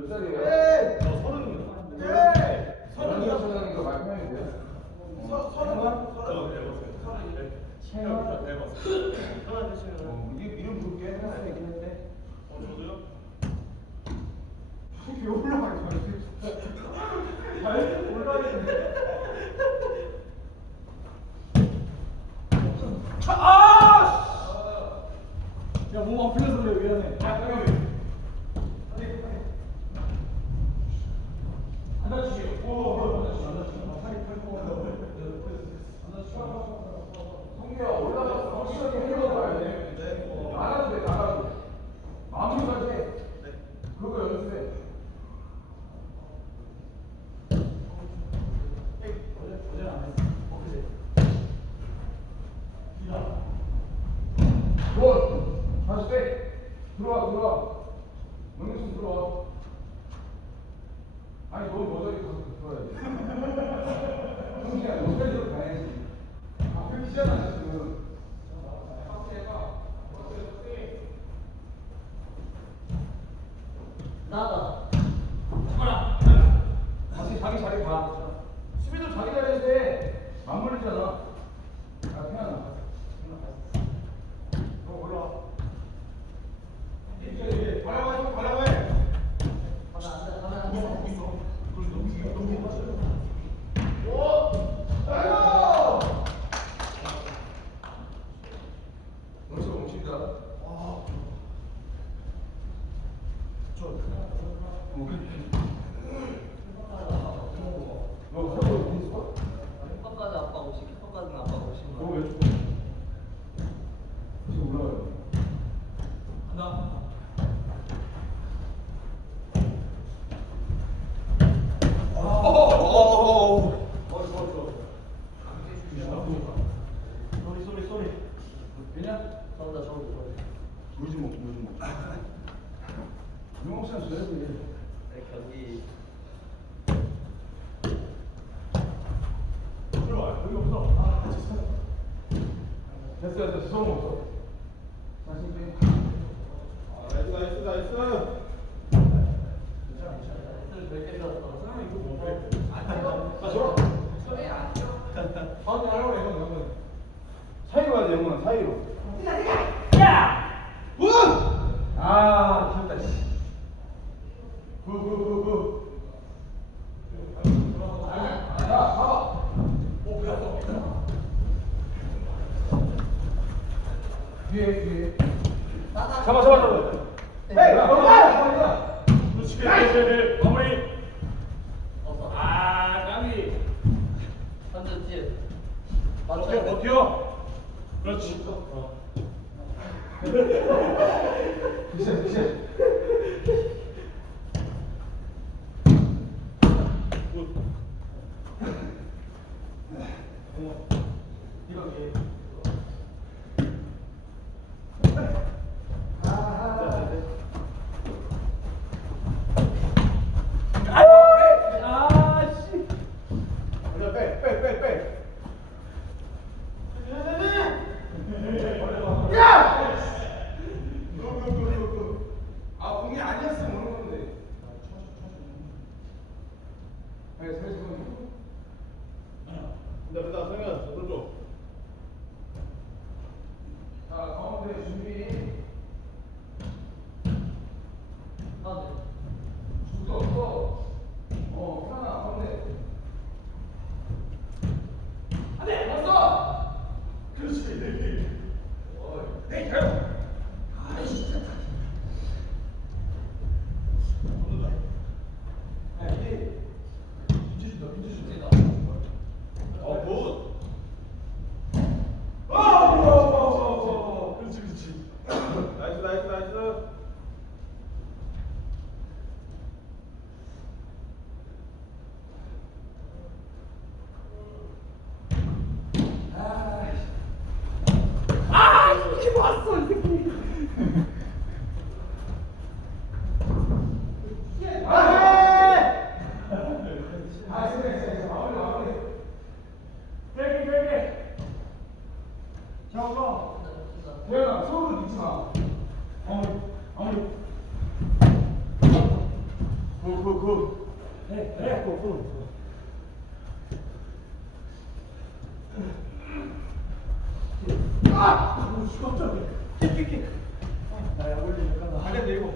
몇살이에요? 네. 저 서른입니다. 네. 서른이요? 서른이니까 말 편해도 돼요? 서- 서른 저 대봤어요. 네. 채원? 대봤어요. 편하게 치면. 어, 이게 이름 부르게 할 수 있긴 한데. 어, 저도요? 이게 올라가요 잘 올라가는데 아! 야, 몸 안 풀려서 그래, 미안해. 야, 형님. 안 다치지? 오, 안 다치지, 안 다치지. 아, 팔이 팔 안 다치지. 성규야 올라가서 확실하게 해보고 가야 돼. 나가도 돼, 나가도 돼. 마음속까지 해. 그거 연습해. 어제는 안 했어. 엊그제. 기다. 원. 다시 빼. 들어와, 들어와. 명수 들어와. 아니, 너 모자리 가서 들어와야 돼. 성규야, 모자리로 가야지. 아, 펴기잖아, 지금. 나다. 죽어라. 다시 자기 자리 가. 수비도 자기 자리에서 해. 맞물리잖아. 아, 태연아. 너 올라와. 이제 이제 가라고 해, 가라고 해. 가면 안 돼, 가면 안 돼. 명수 멈춘다. 너 서로 어디 있어? 킥퍼까지 아빠 50, 킥퍼까지는 아빠 50만. 너왜 죽어? 지금 올라가요. 간다. 머리, 머리, 머리. 소리 소리 소리. 그냥 저보다 저보다 저보다. 물좀 먹고 물좀 먹고. 유명 씨는 저래도 돼. 내 경기. 들어와. 여기 없어. 아, 진짜. 됐어 됐어 소용 없어. 자신 있게. 나이스 나이스 나이스. 괜찮아, 괜찮아. 몇개 줬어? 사람이 이거 못 해. 아, 저러. 방금 하려고 해, 형, 방금. 사이로 가야 돼 영훈아 사이로. 문! 아 귀엽다 씨. 구구구구. 야 봐봐. 오, 배웠어. 뒤에 뒤에. 잡아 잡아 잡아. 넘어가. 그렇지. 네, 마무리. 없어. 아, 까비. 현재 뒤에. 버텨. 그렇지. 어. 이렇게. 네, 30분. 근데 그다 성현 英語。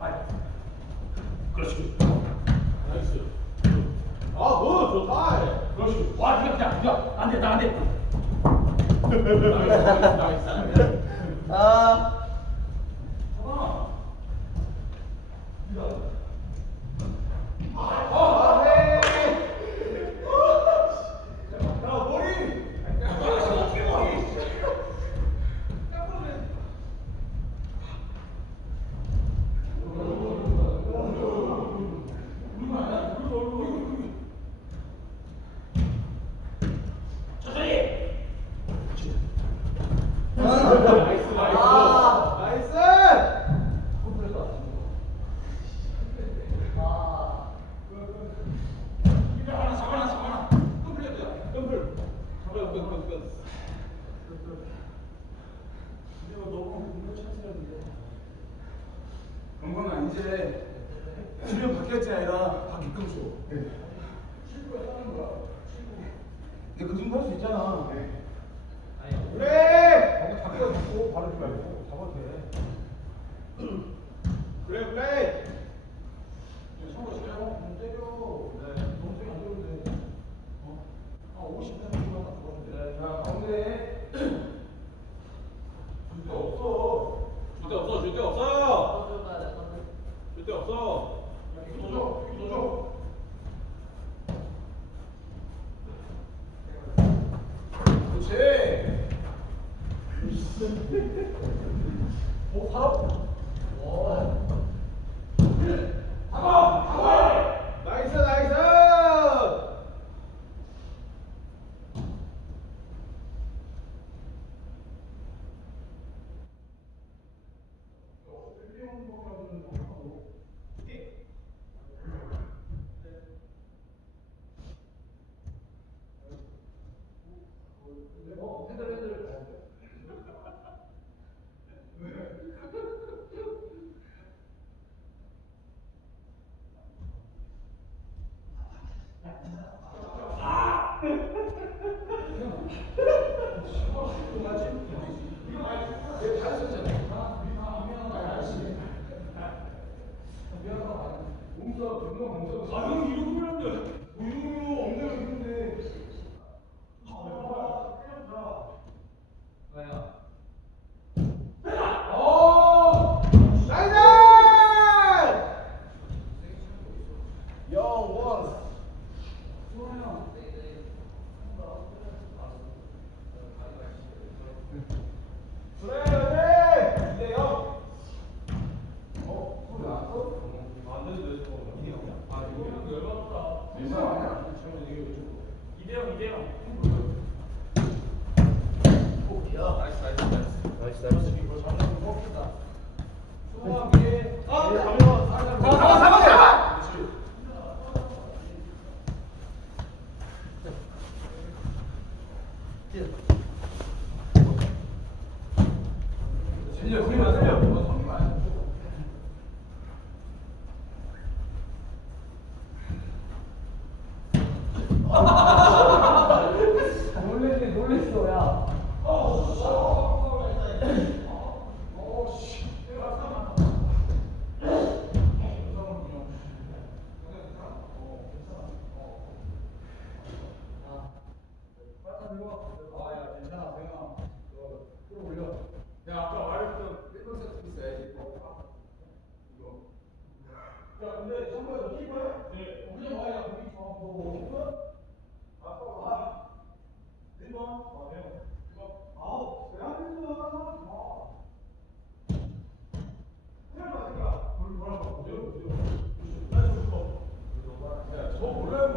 아이. 그렇지. 나이스. 아, 뭐 좋다. 그렇지. 와, 그냥 그냥 그냥 안 돼, 나안 돼. 나이스, 나이스. 아. 봐봐. 야. 때 주변 바뀌었지 아니라 바뀌끔 줘. 네. 근데 그 정도 할 수 있잖아. 네. 아, 형 이러고 그러는데. Где?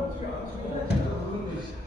어떻게 안 쓰고.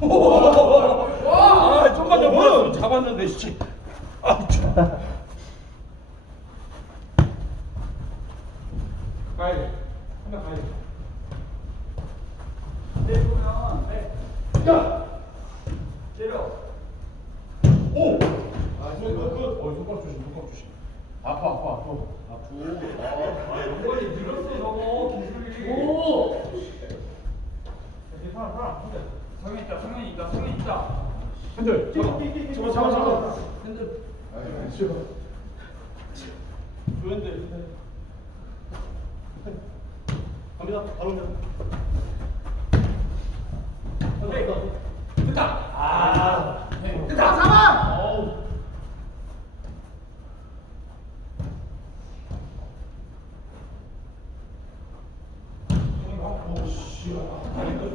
오! 와! 아, 좀만 더 몰랐으면 잡았는데, 씨. 아, 참. 핸들 잡아 잡아 잡아 핸들. 아이 싫어. 그 핸들 갑니다. 바로 갑니다 오케이. 됐다. 아. 됐다. 잡아! 어우. 오씨 아니 또